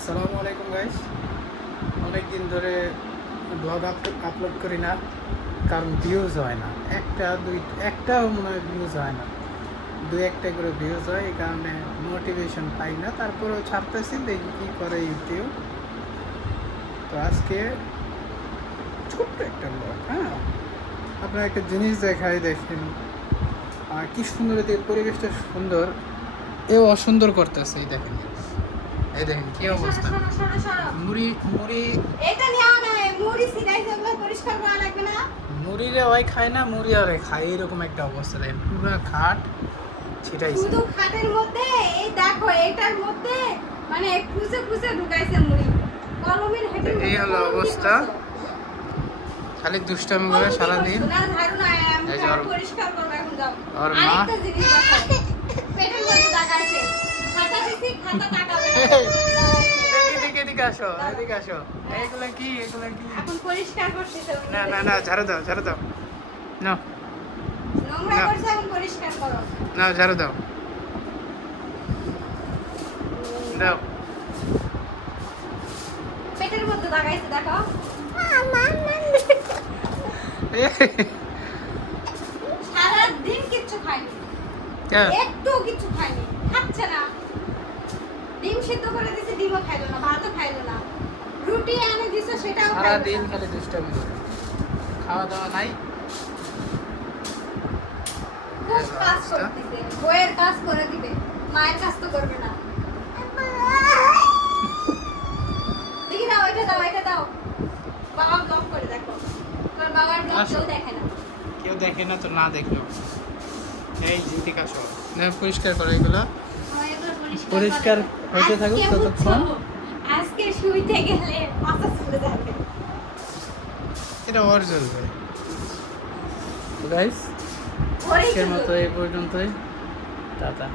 আসসালামু আলাইকুম গাইস। অনেক দিন ধরে ব্লগ আপলোড করি না, কারণ ভিউজ হয় না। একটাও মনে হয় ভিউজ হয় না, দুই একটা করে ভিউজ হয়, এই কারণে মোটিভেশন পাই না। তারপরেও ছাড়তেছি, দেখি কী করে ইউটিউব। তো আজকে ছোট্ট একটা ব্লগ, হ্যাঁ, আপনার একটা জিনিস দেখাই, দেখেন কি সুন্দর, এদিকে পরিবেশটা সুন্দর, এও অসুন্দর করতেছে। এই দেখেন, এই দেখেন কি অবস্থা। মুড়ি মুড়ি এটা নেওয়া না, মুড়ি সিলাই যেগুলো পরিষ্কার করা লাগবে না। মুড়িরে ওই খায় না, মুড়ি আরে খায়, এরকম একটা অবস্থা। দেখেন পুরো খাট ছিটাইছে। শুধু খাটের মধ্যে এই দেখো, এটার মধ্যে মানে খুঁজে খুঁজে ঢুকাইছে মুড়ি। কলমের হেঁটের মধ্যে এই হলো কলম দিয়ে অবস্থা, করছো। খালি দুষ্টামি করে কলম দিয়ে সারাদিন। করছো, না ঝাড়ু না, আমি এই যে খাট ওর- পরিষ্কার করবো এখন যাও। ওর মা আরেকটা জিনিস দেখো, পেটের মধ্যে দাগাইছে। খাতা দিছি, খাতা তাকাবে না। এদিকে আসো, এদিকে আসো। এগুলা কি, এগুলা কি? এখন পরিষ্কার করতেছে। না না না, ঝাড়ু দাও, ঝাড়ু দাও। না নোংরা না। করছে, এখন পরিষ্কার করো। না, ঝাড়ু দাও, দাও। পেটের মধ্যে দাগাইছে দেখো। সারাদিন কিচ্ছু খায়নি, একটু কিছু খায়নি, খাচ্ছে না। ডিম সিদ্ধ করে দিছে, ডিমও খাইলো না, ভাতও খাইলো না। রুটি এনে দিছে, সেটাও খাইলো সারাদিন না। খালি দুষ্টামি করে, খাওয়া দাওয়া নাই। খুব কাজ করতেছে, বইয়ের কাজ করে দিবে, মায়ের কাজ তো করবে না। দেখি দাও, এটা দাও, এটা দাও। বাবা ব্লগ করে দেখো, তোমার বাবার ব্লগ আসো। কেউ দেখে না। কেউ দেখে না তো, না দেখলেও। এই জিনিস আসো, পরিষ্কার করো এগুলা। আমার এগুলো পরিষ্কার করে হতে দাও। থাকুক আজকে ততক্ষণ। বুঝছো, আজকে শুইতে গেলে মাথা চলে যাবে। এটা ওর জ্বলবে। তো গাইস, ওরই আজকের শুধু। মতো এই পর্যন্তই। টাটা।